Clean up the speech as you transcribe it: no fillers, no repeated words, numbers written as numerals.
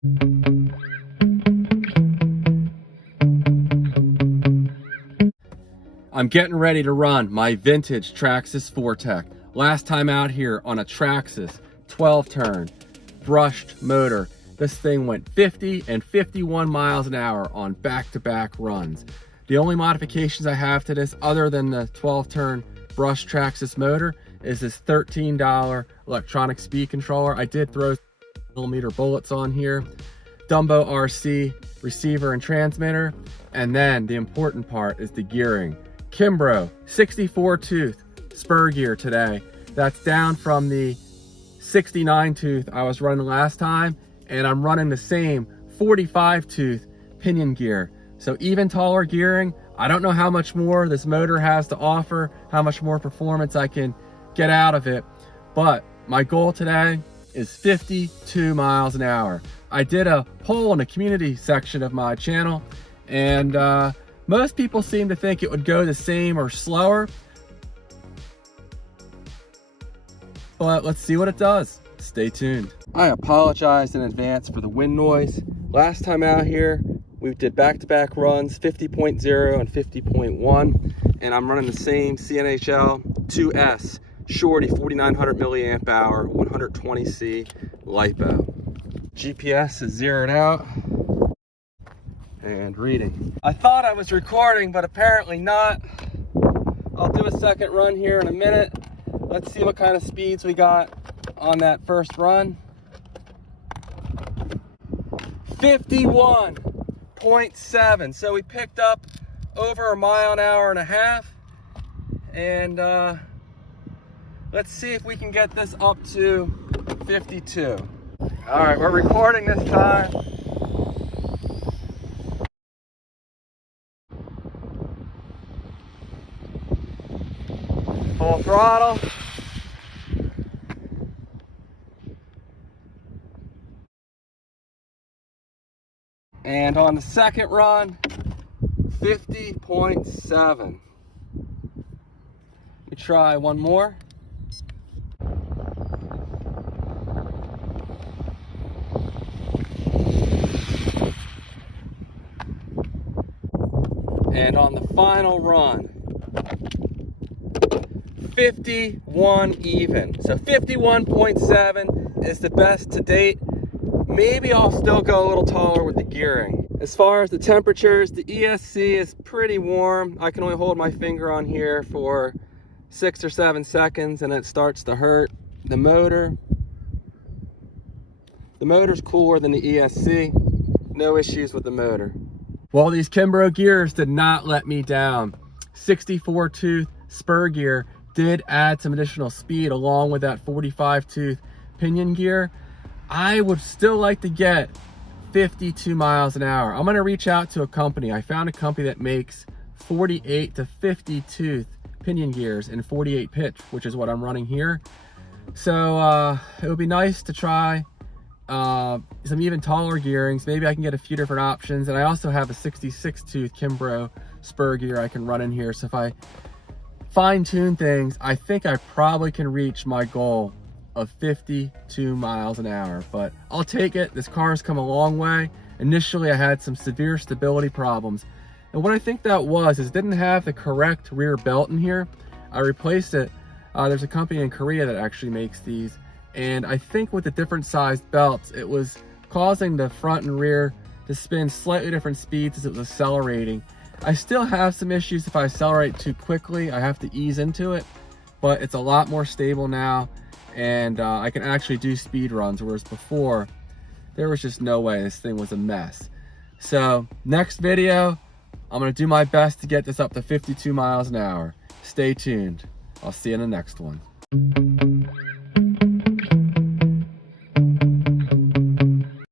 I'm getting ready to run my vintage Traxxas 4Tech. Last time out here on a Traxxas 12 turn brushed motor. This thing went 50 and 51 miles an hour on back-to-back runs. The only modifications I have to this other than the 12 turn brushed Traxxas motor is this $13 electronic speed controller. I did throw millimeter bullets on here, Dumbo RC receiver and transmitter, and then the important part is the gearing. Kimbrough 64 tooth spur gear today. That's down from the 69 tooth I was running last time, and I'm running the same 45 tooth pinion gear. So even taller gearing. I don't know how much more this motor has to offer, how much more performance I can get out of it, but my goal today is 52 miles an hour. I did a poll in the community section of my channel, and most people seem to think it would go the same or slower, but let's see what it does. Stay tuned. I apologize in advance for the wind noise. Last time out here, we did back-to-back runs, 50.0 and 50.1, and I'm running the same CNHL 2S Shorty 4900 milliamp hour 120C LIPO. GPS is zeroed out and reading. I thought I was recording, but apparently not. I'll do a second run here in a minute. Let's see what kind of speeds we got on that first run. 51.7. So we picked up over a mile an hour and a half. And let's see if we can get this up to 52. All right, we're recording this time. Full throttle. And on the second run, 50.7. We try one more. And on the final run, 51 even. So 51.7 is the best to date. Maybe I'll still go a little taller with the gearing. As far as the temperatures, the ESC is pretty warm. I can only hold my finger on here for 6 or 7 seconds and it starts to hurt. The motor's cooler than the ESC. No issues with the motor. Well, these Kimbrough gears did not let me down. 64 tooth spur gear did add some additional speed along with that 45 tooth pinion gear. I would still like to get 52 miles an hour. I'm gonna reach out to a company. I found a company that makes 48 to 50 tooth pinion gears in 48 pitch, which is what I'm running here. So it would be nice to try some even taller gearings. Maybe I can get a few different options. And I also have a 66 tooth Kimbrough spur gear I can run in here. So if I fine tune things, I think I probably can reach my goal of 52 miles an hour, but I'll take it. This car has come a long way. Initially, I had some severe stability problems. And what I think that was is it didn't have the correct rear belt in here. I replaced it. There's a company in Korea that actually makes these. And I think with the different sized belts, it was causing the front and rear to spin slightly different speeds as it was accelerating. I still have some issues if I accelerate too quickly. I have to ease into it, but it's a lot more stable now. And I can actually do speed runs, whereas before, there was just no way. This thing was a mess. So next video, I'm gonna do my best to get this up to 52 miles an hour. Stay tuned. I'll see you in the next one.